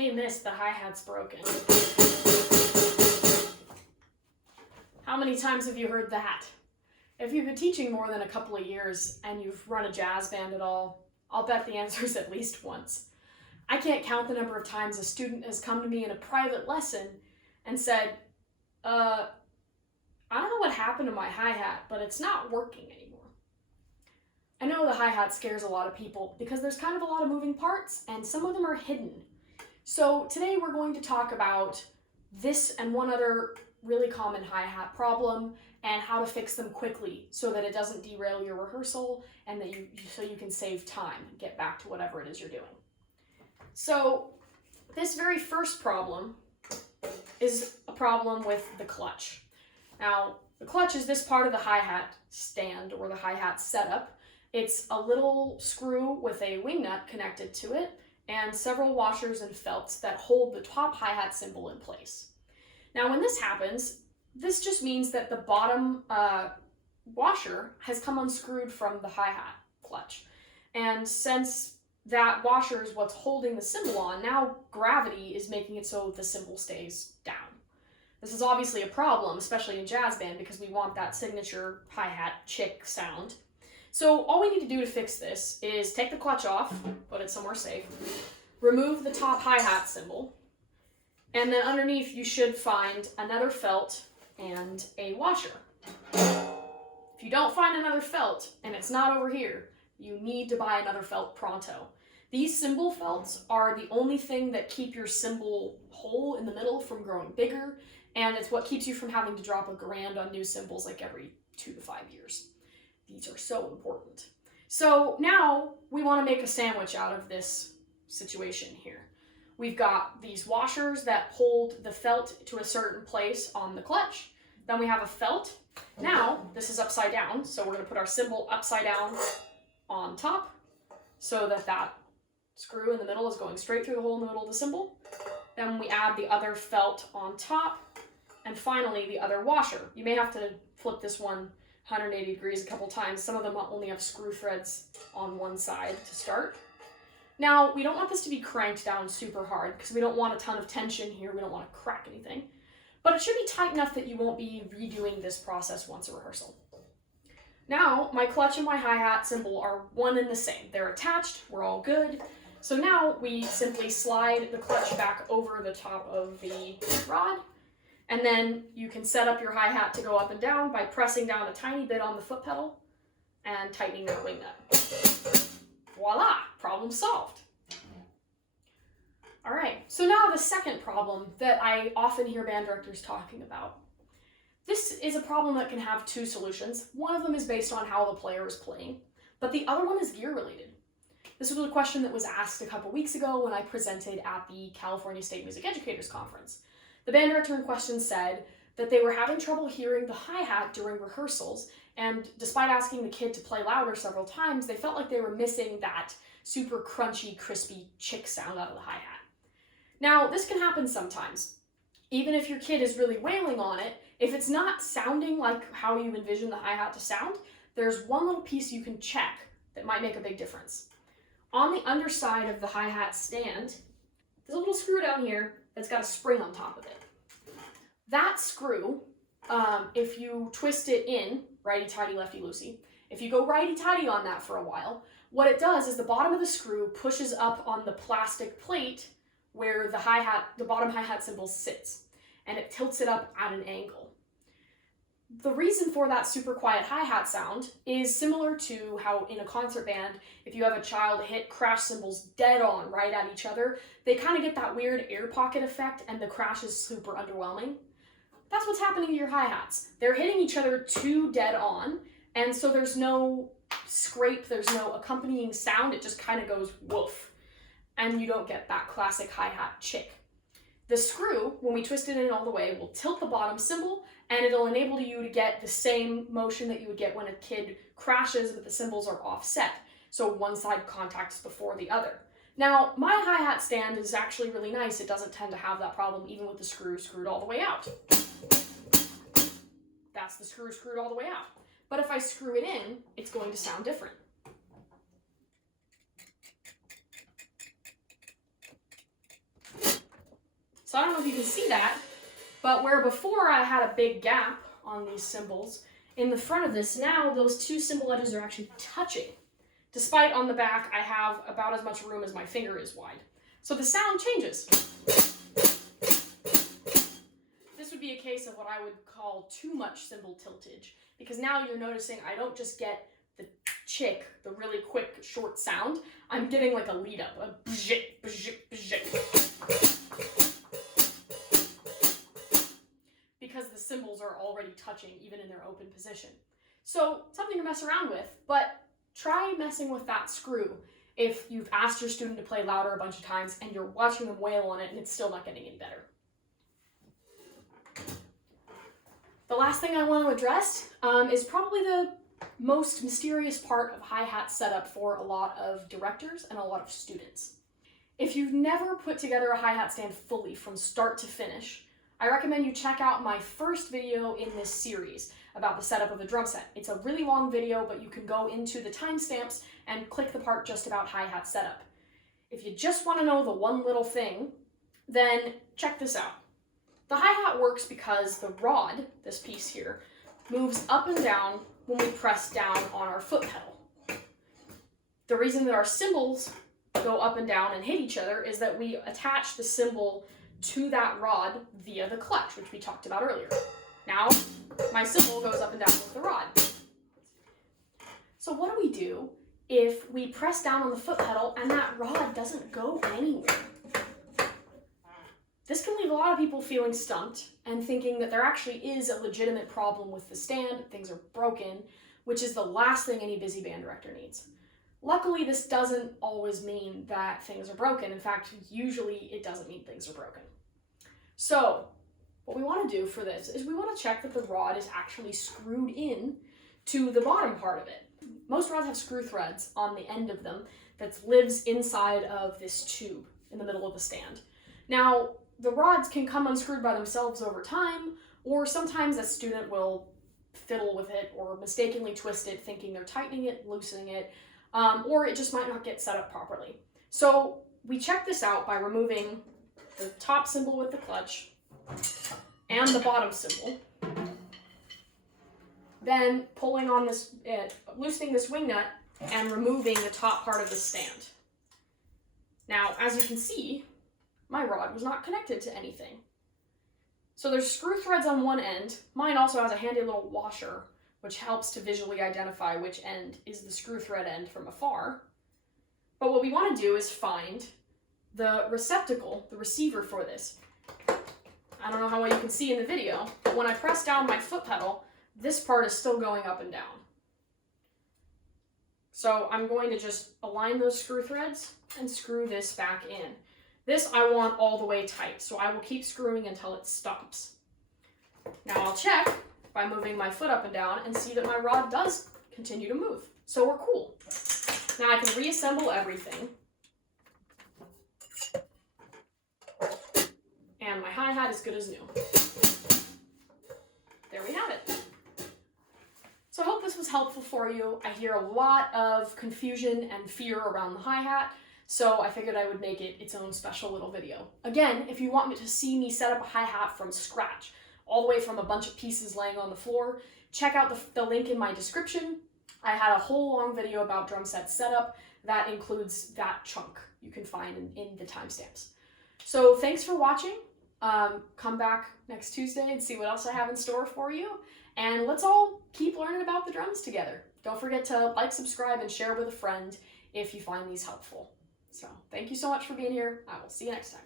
Hey miss, the hi-hat's broken. How many times have you heard that? If you've been teaching more than a couple of years and you've run a jazz band at all, I'll bet the answer is at least once. I can't count the number of times a student has come to me in a private lesson and said, I don't know what happened to my hi-hat, but it's not working anymore. I know the hi-hat scares a lot of people because there's kind of a lot of moving parts and some of them are hidden. So today we're going to talk about this and one other really common hi-hat problem and how to fix them quickly so that it doesn't derail your rehearsal and that you can save time and get back to whatever it is you're doing. So this very first problem is a problem with the clutch. Now, the clutch is this part of the hi-hat stand or the hi-hat setup. It's a little screw with a wing nut connected to it and several washers and felts that hold the top hi-hat cymbal in place. Now, when this happens, this just means that the bottom washer has come unscrewed from the hi-hat clutch. And since that washer is what's holding the cymbal on, now gravity is making it so the cymbal stays down. This is obviously a problem, especially in jazz band, because we want that signature hi-hat chick sound. So all we need to do to fix this is take the clutch off, put it somewhere safe, remove the top hi-hat cymbal, and then underneath you should find another felt and a washer. If you don't find another felt and it's not over here, you need to buy another felt pronto. These cymbal felts are the only thing that keep your cymbal hole in the middle from growing bigger, and it's what keeps you from having to drop $1,000 on new cymbals like every 2 to 5 years. These are so important. So now we want to make a sandwich out of this situation here. We've got these washers that hold the felt to a certain place on the clutch. Then we have a felt. Now this is upside down, so we're going to put our cymbal upside down on top so that that screw in the middle is going straight through the hole in the middle of the cymbal. Then we add the other felt on top, and finally the other washer. You may have to flip this one 180 degrees a couple times. Some of them only have screw threads on one side to start. Now, we don't want this to be cranked down super hard because we don't want a ton of tension here. We don't want to crack anything. But it should be tight enough that you won't be redoing this process once a rehearsal. Now, my clutch and my hi-hat cymbal are one and the same. They're attached. We're all good. So now we simply slide the clutch back over the top of the rod. And then you can set up your hi-hat to go up and down by pressing down a tiny bit on the foot pedal and tightening that wing nut. Voila, problem solved. All right, so now the second problem that I often hear band directors talking about. This is a problem that can have two solutions. One of them is based on how the player is playing, but the other one is gear related. This was a question that was asked a couple weeks ago when I presented at the California State Music Educators Conference. The band director in question said that they were having trouble hearing the hi-hat during rehearsals, and despite asking the kid to play louder several times, they felt like they were missing that super crunchy, crispy chick sound out of the hi-hat. Now, this can happen sometimes. Even if your kid is really wailing on it, if it's not sounding like how you envision the hi-hat to sound, there's one little piece you can check that might make a big difference. On the underside of the hi-hat stand, there's a little screw down here that's got a spring on top of it. That screw, if you twist it in, righty-tighty, lefty-loosey, if you go righty-tighty on that for a while, what it does is the bottom of the screw pushes up on the plastic plate where the bottom hi-hat cymbal sits, and it tilts it up at an angle. The reason for that super quiet hi-hat sound is similar to how in a concert band, if you have a child hit crash cymbals dead on right at each other, they kind of get that weird air pocket effect and the crash is super underwhelming. That's what's happening to your hi-hats. They're hitting each other too dead on, and so there's no scrape, there's no accompanying sound, it just kind of goes woof, and you don't get that classic hi-hat chick. The screw, when we twist it in all the way, will tilt the bottom cymbal, and it'll enable you to get the same motion that you would get when a kid crashes but the cymbals are offset, so one side contacts before the other. Now, my hi-hat stand is actually really nice. It doesn't tend to have that problem even with the screw screwed all the way out. That's the screw screwed all the way out. But if I screw it in, it's going to sound different. So I don't know if you can see that, but where before I had a big gap on these cymbals, in the front of this now, those two cymbal edges are actually touching. Despite on the back, I have about as much room as my finger is wide. So the sound changes. This would be a case of what I would call too much cymbal tiltage, because now you're noticing I don't just get the chick, the really quick, short sound. I'm getting like a lead up, a bzzik, bzzik, bzzik. Because the cymbals are already touching even in their open position. So something to mess around with, but try messing with that screw if you've asked your student to play louder a bunch of times and you're watching them wail on it and it's still not getting any better. The last thing I want to address is probably the most mysterious part of hi-hat setup for a lot of directors and a lot of students. If you've never put together a hi-hat stand fully from start to finish, I recommend you check out my first video in this series about the setup of a drum set. It's a really long video, but you can go into the timestamps and click the part just about hi-hat setup. If you just want to know the one little thing, then check this out. The hi-hat works because the rod, this piece here, moves up and down when we press down on our foot pedal. The reason that our cymbals go up and down and hit each other is that we attach the cymbal to that rod via the clutch, which we talked about earlier. Now, my cymbal goes up and down with the rod. So what do if we press down on the foot pedal and that rod doesn't go anywhere? This can leave a lot of people feeling stumped and thinking that there actually is a legitimate problem with the stand, things are broken, which is the last thing any busy band director needs. Luckily, this doesn't always mean that things are broken. In fact, usually it doesn't mean things are broken. So what we want to do for this is we want to check that the rod is actually screwed in to the bottom part of it. Most rods have screw threads on the end of them that lives inside of this tube in the middle of the stand. Now, the rods can come unscrewed by themselves over time, or sometimes a student will fiddle with it or mistakenly twist it, thinking they're tightening it, loosening it, or it just might not get set up properly. So we check this out by removing the top cymbal with the clutch and the bottom cymbal, then pulling on this, loosening this wing nut and removing the top part of the stand. Now, as you can see, my rod was not connected to anything. So there's screw threads on one end. Mine also has a handy little washer, which helps to visually identify which end is the screw thread end from afar. But what we want to do is find the receptacle, the receiver for this. I don't know how well you can see in the video, but when I press down my foot pedal, this part is still going up and down. So I'm going to just align those screw threads and screw this back in. This I want all the way tight, so I will keep screwing until it stops. Now I'll check by moving my foot up and down and see that my rod does continue to move. So we're cool. Now I can reassemble everything. And my hi-hat is good as new. There we have it. So I hope this was helpful for you. I hear a lot of confusion and fear around the hi-hat, so I figured I would make it its own special little video. Again, if you want me to see me set up a hi-hat from scratch, all the way from a bunch of pieces laying on the floor, check out the link in my description. I had a whole long video about drum set setup that includes that chunk you can find in the timestamps. So thanks for watching. Come back next Tuesday and see what else I have in store for you. And let's all keep learning about the drums together. Don't forget to like, subscribe, and share with a friend if you find these helpful. So thank you so much for being here. I will see you next time.